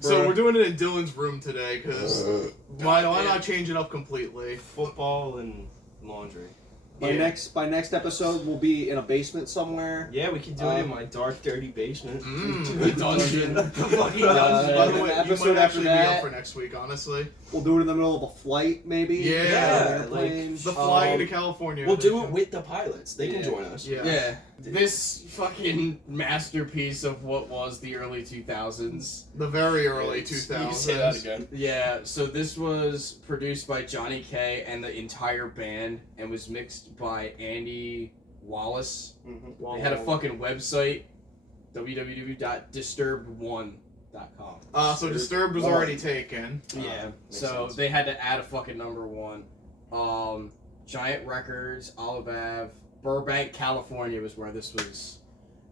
So we're doing it in Dylan's room today, because why not change it up completely? Football and laundry. By next episode, we'll be in a basement somewhere. Yeah, we could do it in my dark, dirty basement. The dungeon. The fucking By dungeon. the And way, the you episode might after actually be that- up for next week, honestly. We'll do it in the middle of a flight, maybe. Yeah, Airplane. The fly to California. We'll do it edition. with the pilots. They can join us. Yeah. This fucking masterpiece of what was the early 2000s. The very early You 2000s. say that again. Yeah, so this was produced by Johnny K and the entire band and was mixed by Andy Wallace. Mm-hmm. They had a fucking website, www.disturbed1.com. So Disturbed was already taken. Yeah, makes so sense. they had to add a fucking number one. Giant Records, Olive Ave, Burbank, California was where this was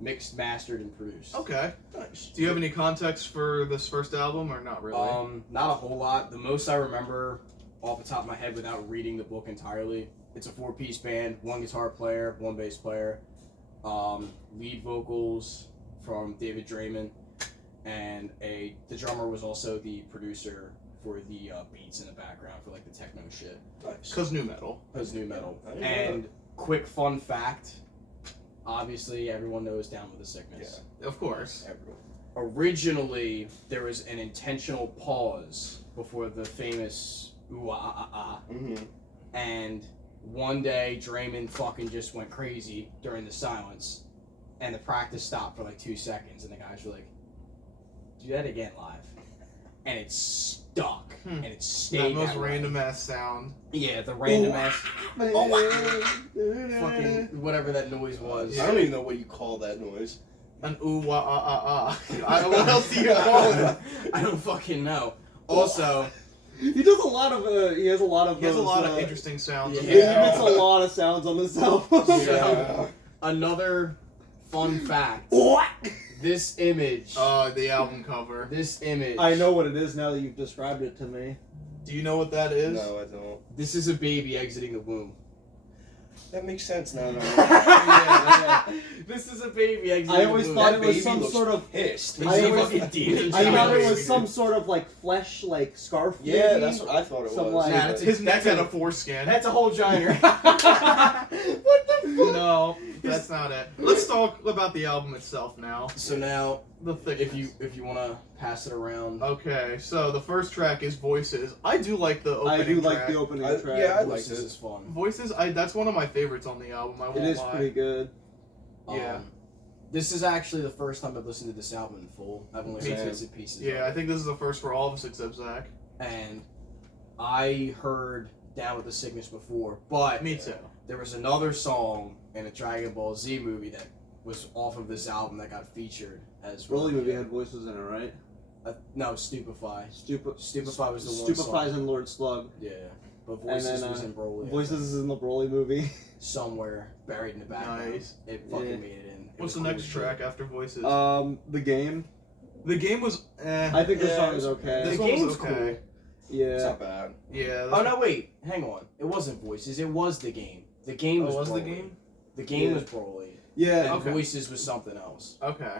mixed, mastered, and produced. Okay. Nice. Do you have any context for this first album, or not really? Not a whole lot. The most I remember off the top of my head without reading the book entirely, it's a 4-piece band, 1 guitar player, 1 bass player, lead vocals from David Draymond, and the drummer was also the producer for the beats in the background for like the techno shit. Nice. Because new metal. Because new metal. I didn't know And quick fun fact, obviously everyone knows Down with the Sickness. Of course. Everyone. Originally, there was an intentional pause before the famous ooh ah ah ah, Mm-hmm. and one day Draymond fucking just went crazy during the silence, and the practice stopped for like 2 seconds, and the guys were like, "Do that again live," and it stuck, and it stayed That most that way. random ass sound. Yeah, the random ass Fucking fucking whatever that noise was. I don't even know what you call that noise. An ooh wah ah ah ah. I don't know what else do you call it? I don't fucking know. Also, He does a lot of. He has a lot of. He has a those, lot of interesting sounds. yeah. He emits a lot of sounds on this album. Yeah. Another fun fact. This image. The album cover. This image. I know what it is now that you've described it to me. Do you know what that is? No, I don't. This is a baby exiting the womb. That makes sense now. This is a baby exiting I the always womb. thought That it was baby some looks sort of. pissed. It's I a always- fucking demon I thought it child. was some sort of like flesh, like scarf. Yeah, maybe? that's what I thought it Some, was. like- Nah, that's His neck had that's a foreskin. That's a whole giant. What the fuck? No, that's not it. Let's talk about the album itself now. So now, The thickness. if you want to pass it around, Okay, so the first track is Voices. I do like the opening I do like track. the opening I- track. yeah, I this liked it. is fun. Voices, that's one of my favorites on the album, I won't It is lie. pretty good. Yeah. This is actually the first time I've listened to this album in full. I've only Me listened to too. bits and pieces. Yeah, of I it. think this is the first for all of us except Zach. And I heard Down with the Sickness before, but Me too. there was another song in a Dragon Ball Z movie that was off of this album that got featured as Broly well. movie had voices in it, right? No, Stupefy. Stupefy was the one Stupefy's in Lord Slug. Yeah, but Voices then, was in Broly. I Voices think. is in the Broly movie. Somewhere buried in the background. Nice. It fucking Yeah. made it in. It What's was the cool next as shit. track after Voices? The game. The game was I think the Yeah, song it is was- okay. This The one was game's okay. It's Yeah. not bad. Yeah. Oh no, wait, hang on. It wasn't Voices. It was the game. The game was. was the Broly. game? The game Yeah. was Broly. Yeah. And Okay. Voices was something else. Okay.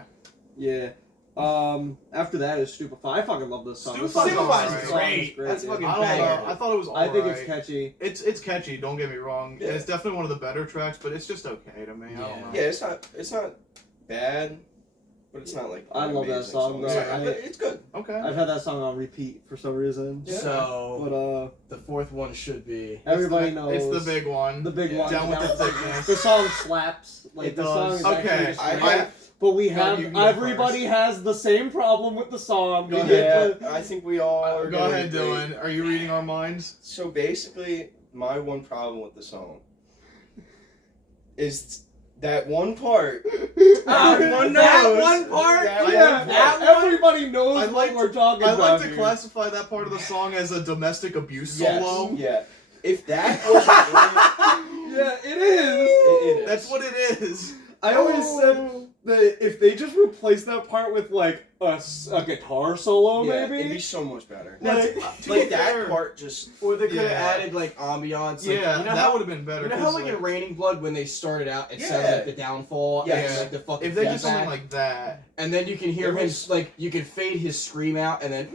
Yeah. After that is Stupefy. I fucking love this song. This Stupefy's song alright. this song is That's dude. fucking I don't banger. know. I thought it was alright. I think it's catchy. It's catchy. Don't get me wrong. Yeah. It's definitely one of the better tracks, but it's just okay to me. I don't Yeah. know. Yeah, it's not bad, but it's not like I an love that amazing song, though. Yeah, I- but it's good. Okay. I've had that song on repeat for some reason. Yeah. So But the fourth one should be. everybody It's knows the big one. the big Yeah. one. Down with the The thickness. song slaps. Like It the does. song is Okay, actually just I great. have. But we Go, have you can go everybody has the same problem with the song. Go You ahead. get Yeah, I think we all are. Go gonna ahead, agree. Dylan. Are you reading our minds? So basically, my one problem with the song is that one part. Everyone That knows. one part. That yeah, one that one? everybody knows I'd what like we're talking I'd about. like to here. classify that part of the song as a domestic abuse Yes, solo. yeah. If that wasn't Yeah, it is. it is. That's what it is. I always said if they just replace that part with like a guitar solo, Yeah, it'd be maybe. so much better. That's- to be Like that fair- part just. Or they could have Yeah. added like ambiance. Like, Yeah, you know that how, would have been better. you know how 'cause, like in Raining Blood when they started out, it sounded Yeah. like the downfall Yes. and like the fucking if they did feedback, something like that, and then you can hear There him was- like you can fade his scream out and then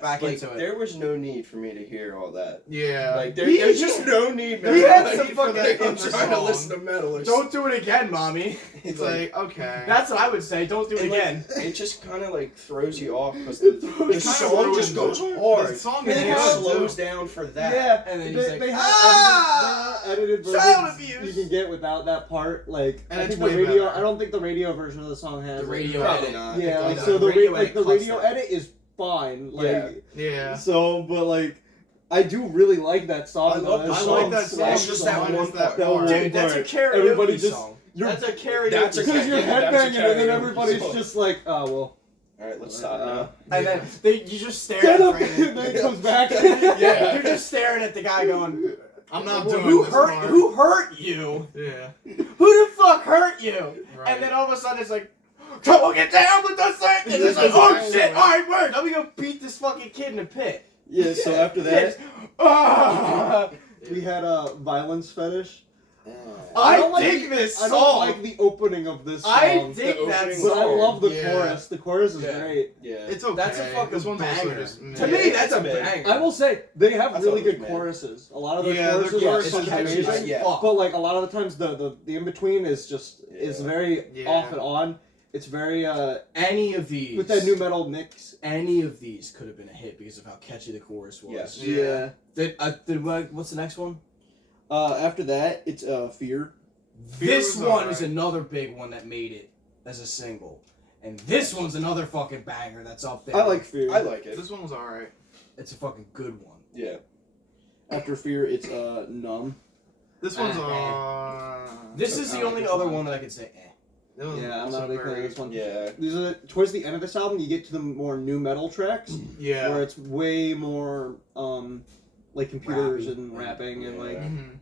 back Like, into it. there was no need for me to hear all that. yeah, Like, He- there's just no need, man. he had Like, some for fucking- that, I'm other trying to song. listen to metal or Don't do it again, mommy. it's like okay. That's what I would say. Don't do it And, like, again. it just kind of like throws you off because the It kinda song just ruins goes it. hard. The song And is then it hard, slows too. down for that. Yeah, And then they, he's like, they have "Ah! edited Child versions abuse!" you can get without that part. Like, And I it's think the way radio. better. I don't think the radio version of the song has The it. radio Probably edit. not. Yeah, It like does so not. the radio like edit the cuts radio that. edit is fine. Like, Yeah. Yeah. So, but like, I do really like that song. I love though. the That song. I like that slaps song. It's just that so one much. part. That one Dude, that's a part. karaoke Everybody just song. you're That's a karaoke That's a song. because you're Yeah, that's a headbanging and then karaoke everybody's song. just like, oh well. Alright, let's stop now. And then you just stare Get at up! Brandon. And then it comes back. Yeah. You're just staring at the guy going, I'm not "Well, doing who this hurt part. who hurt you? Yeah. Who the fuck hurt you?" Right. And then all of a sudden it's like, "Come on, get down with the thing!" And it's like, "Oh shit, alright, word, let me go beat this fucking kid in the pit." Yeah. So after that, Yes. Ah! we had a violence fetish. I don't like dig the- this I song. don't like the opening of this song. I dig The that opening but I song. love the Yeah. chorus. The chorus is Yeah. great. Yeah. It's okay. That's a fucking this one's also banger. just To me, that's a It's big. banger. I will say they have I really thought it good was choruses. A lot of their Yeah, their choruses choruses are are fucking amazing. amazing. Yeah. Fuck. But like a lot of the times the in between is just is Yeah. very Yeah. off and on. It's very Any of these with that new metal mix. any of these could have been a hit because of how catchy the chorus was. Yes. Yeah. What's the next one? After that, it's Fear. This was one is alright. another big one that made it as a single. And this one's another fucking banger that's up there. I like Fear. I like it. This one was alright. It's a fucking good one. Yeah. After Fear, it's Numb. This one's This So is the kinda only like other this one that I could say, eh. That was Yeah, I'm also not a big fan very- of this one. Yeah. These are towards the end of this album. You get to the more new metal tracks Yeah. where it's way more like computers Rapping. and rapping and like. Mhm.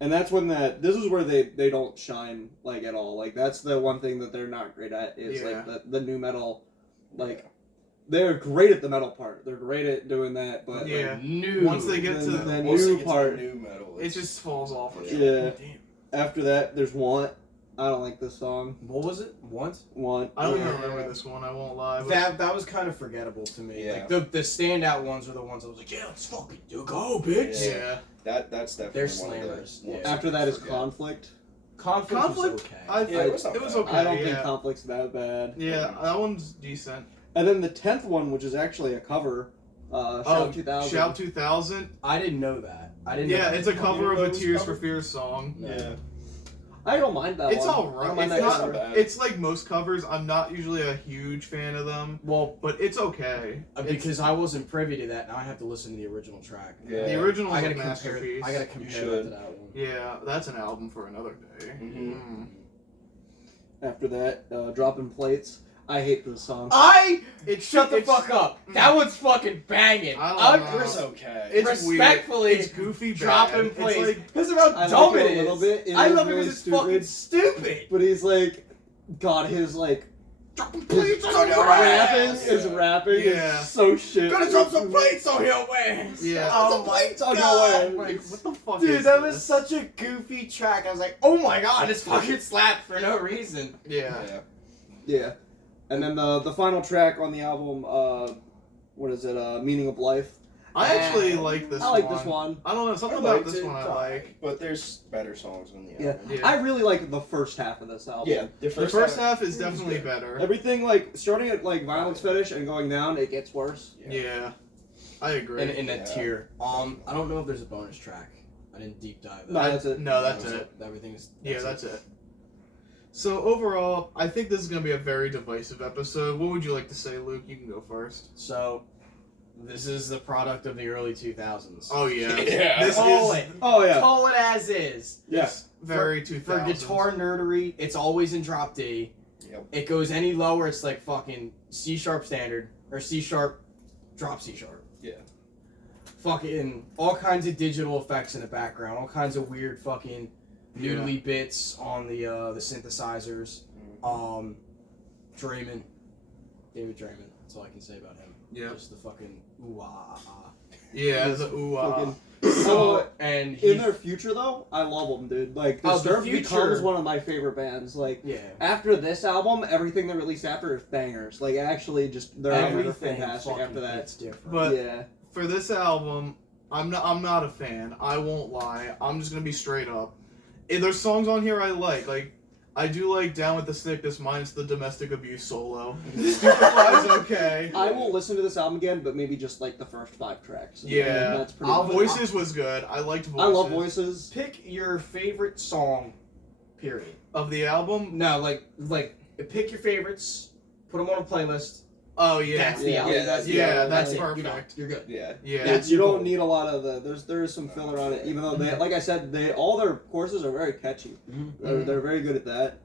And that's when this is where they don't shine like at all. Like that's the one thing that they're not great at is Yeah. like the new metal. Like they're great at the metal part. They're great at doing that, but Yeah. Like, new. Once they get to the the, Once new it gets to part- new metal, it just falls off. Yeah. yeah. Damn. After that, there's Want. I don't like this song. What was it? Once? Want. I don't Yeah. even remember this one. I won't lie. But That was kind of forgettable to me. Yeah. Like the standout ones are the ones I was like, yeah, let's fucking go, bitch. yeah. that's definitely They're one of slammers, the ones yeah. After you that is forget. Conflict. Conflict Conflict, was okay. I Yeah, it was not it was bad. okay. I don't yeah. think Conflict's that bad. Yeah, that one's decent. And then the 10th one, which is actually a cover, Shout 2000. Shout 2000. I didn't know that. I didn't. Yeah, know it's a that. cover of a Those Tears cover? for Fears song. Yeah. I don't mind that It's one. all I right. don't mind It's that not. cover. bad. It's like most covers. I'm not usually a huge fan of them, Well, but it's okay. because I wasn't privy to that, now I have to listen to the original track. Yeah. The original I is a gotta compare. masterpiece. I gotta compare that should. to that one. Yeah, that's an album for another day. Mhm. Mm. After that, Dropping Plates. I hate this song. Shut the it's- fuck up. That one's fucking banging. I I'm don't know. It's okay. It's weird. respectfully It's goofy. Bad. dropping It's plays like- because of how I dumb like it it a is. little bit. It I is love it really because it's fucking stupid. But he's like, God, his like dropping his plates on your rapping, ass. his rapping Yeah. is so shit. Gonna drop some plates on your ass. Yeah. Oh my on your god. ass. Like, what the fuck Dude, is that was this? such a goofy track. I was like, oh my god, this fucking slapped for no reason. Yeah. Yeah. Yeah. And then the final track on the album, what is it? Meaning of Life. I actually like this I like one. this one. I don't know, something I about liked this it, one I it's like. alright, but there's better songs on the Yeah. album. Yeah. I really like the first half of this album. Yeah. The first half is definitely better. Everything like starting at like Violence Fetish and going down, it gets worse. Yeah. I agree. In that Yeah. tier. I don't know if there's a bonus track. I didn't deep dive. No, that. that's it. No, that's That was it. Everything's. Yeah, that's it. So overall, I think this is gonna be a very divisive episode. What would you like to say, Luke? You can go first. So, this is the product of the early 2000s. Oh yeah. Yeah. This Call is it. Oh yeah. Call it as is. Yes. very For 2000s. guitar nerdery, it's always in drop D. Yep. It goes any lower, it's like fucking C sharp standard or C sharp, drop C sharp. Yeah. Fucking all kinds of digital effects in the background, all kinds of weird fucking noodly bits on the synthesizers. Draymond, David Draymond. That's all I can say about him. Yeah. Just the fucking ooh ah ah ah. Yeah, the ooh ah. Fucking- So and he, In their future, though, I love them, dude. Like, Oh, the Disturbed future- becomes one of my favorite bands. Like, yeah, after this album, everything they released after is bangers. Like, actually, just their albums are everything fantastic fucking after that. hits different. But Yeah, for this album, I'm not a fan. I won't lie. I'm just gonna be straight up. There's songs on here I like. Like, I do like Down with the Sickness minus the Domestic Abuse solo. Stupefy's okay. I will listen to this album again, but maybe just like the first 5 tracks. And Yeah. then that's pretty I'll much. Voices was good. I liked Voices. I love Voices. Pick your favorite song. Period. Of the album? No, like pick your favorites. Put them on a playlist. Oh yeah. That's the Yeah, album. yeah, that's- yeah, That's that's it. You're done. perfect. You're good. Yeah. Yeah. That's You your don't goal. need a lot of the. There is some filler on it, even though they, like I said, all their courses are very catchy. They're very good at that.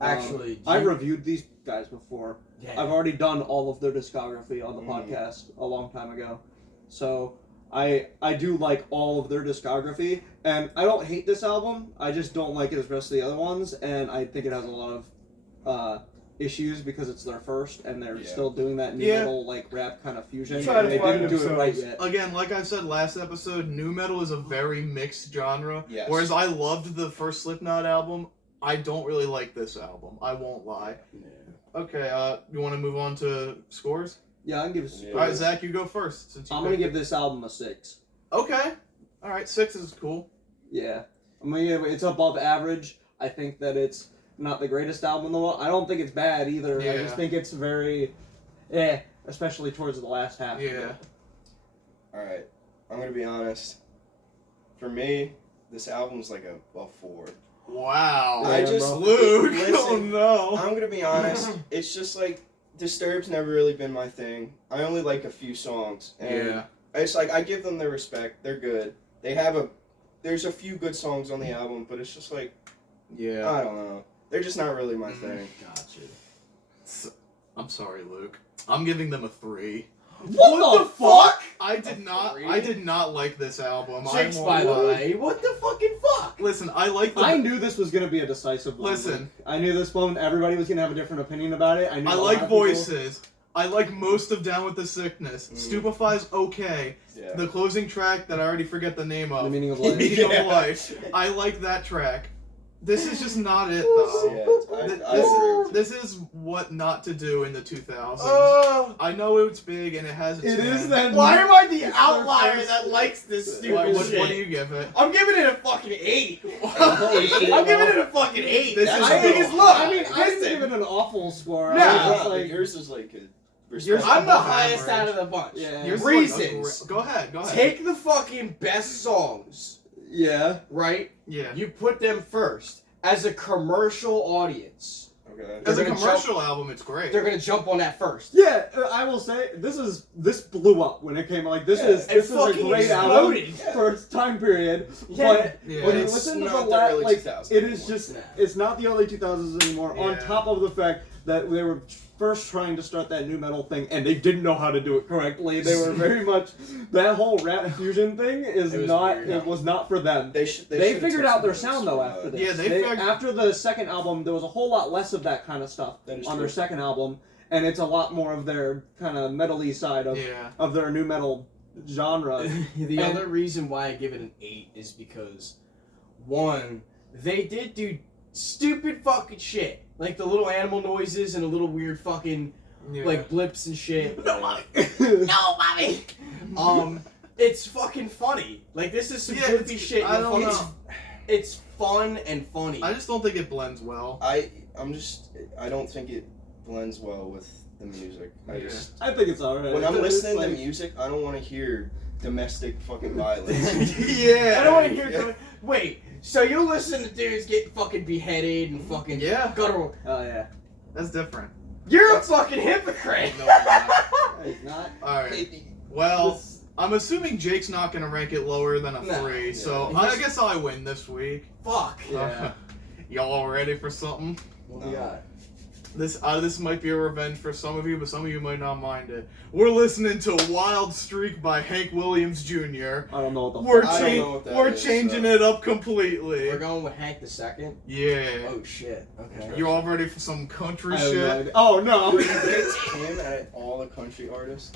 Actually, I've reviewed these guys before. yeah. I've already done all of their discography on the Mm. podcast a long time ago, so I do like all of their discography, and I don't hate this album. I just don't like it as the rest of the other ones, and I think it has a lot of issues because it's their first, and they're Yeah. still doing that new Yeah. metal like rap kind of fusion. Try to And they find didn't do it right themselves. yet. Again, like I said last episode, new metal is a very mixed genre. Yes. Whereas I loved the first Slipknot album, I don't really like this album. I won't lie. Okay, you want to move on to scores? Yeah, I can give it. Yeah. All right, Zach, you go first. Since you I'm gonna picked give this album a 6. it. Okay. All right, 6 is cool. Yeah, I mean it's above average. I think that it's not the greatest album in the world. I don't think it's bad either. I Yeah. just think it's very, especially towards the last half. Yeah. Alright. I'm gonna be honest. For me, this album's like a 4. Wow. I just- Luke. Oh Listen, no. I'm gonna be honest. It's just like Disturbed's never really been my thing. I only like a few songs, and Yeah. it's like I give them their respect. They're good. There's a few good songs on the album, but it's just like Yeah. I don't know. They're just not really my thing. Gotcha. I'm sorry, Luke. I'm giving them a 3. What, the fuck? I did not like this album. Jinx, I by the won't lie. way. What the fucking fuck? Listen, I like the I knew this was gonna be a decisive one. Listen. I knew this one. Everybody was gonna have a different opinion about it. I knew. I a lot like of people- Voices. I like most of Down with the Sickness. Stupefy's okay. Yeah. The closing track that I already forget the name The of. meaning of life. Meaning Yeah. of Life. I like that track. This is just not it though. Yeah, I agree with you. This is what not to do in the 2000s. Oh, I know it's big and it has its It is fans. that. why am I the It's their outlier first- that likes this stupid What shit? do you give it? I'm giving it a fucking 8. Holy shit, I'm giving bro. it a fucking 8. This That's is I think dope. it's look. I mean, I didn't listen, give it an awful score. Nah. I was Nah, just but like, yours is like a Yours- I'm the above highest average. out of the bunch. Yeah. Yours is Reasons. Go ahead. Go ahead. Take the fucking best songs, yeah. right? Yeah. You put them first as a commercial audience. Okay. As a They're gonna commercial album, it's great. They're gonna jump on that first. Yeah, I will say this blew up when it came. Like this Yeah, is it this is a fucking great album exploded. for its time period. Yeah. But Yeah. when you It's listen to the not the last, early like 2000s it is anymore. just Nah. it's not the early 2000s anymore. On Yeah. top of the fact that they were first trying to start that new metal thing and they didn't know how to do it correctly. They were very much that whole rap fusion thing is It was not weird. it was not for them. They They should've figured took out their some sound notes though from, after this. Yeah, they figured- after the second album, there was a whole lot less of that kind of stuff That is on true. their second album, and it's a lot more of their kind of metal-y side Yeah. of their new metal genre. The And- other reason why I give it an 8 is because, one, they did do stupid fucking shit. Like the little animal noises and the little weird fucking, Yeah. like, blips and shit. No, mommy. No, mommy! It's fucking funny. Like, this is some Yeah, goofy it's- shit. I you don't fucking- know. It's fun and funny. I just don't think it blends well. I don't think it blends well with the music. Yeah. I think it's alright. When I'm It's listening like- to music, I don't want to hear domestic fucking violence. Yeah. I don't want to hear. Yeah. Wait, so you listen to dudes get fucking beheaded and fucking Yeah. guttural? Oh yeah. That's different. You're a fucking hypocrite. No, I'm not. It's not. Alright. Well, I'm assuming Jake's not going to rank it lower than a No. 3, so Yeah. I guess I win this week. Fuck. Yeah. Y'all ready for something? What we got? This might be a revenge for some of you, but some of you might not mind it. We're listening to "Wild Streak" by Hank Williams Jr. I don't know what the We're fuck. I don't know what that we're is, changing so. it up completely. We're going with Hank the Second. Yeah. Oh shit. Okay. You all ready for some country I have no shit? idea. Oh no. Dude, he hits him at all the country artists.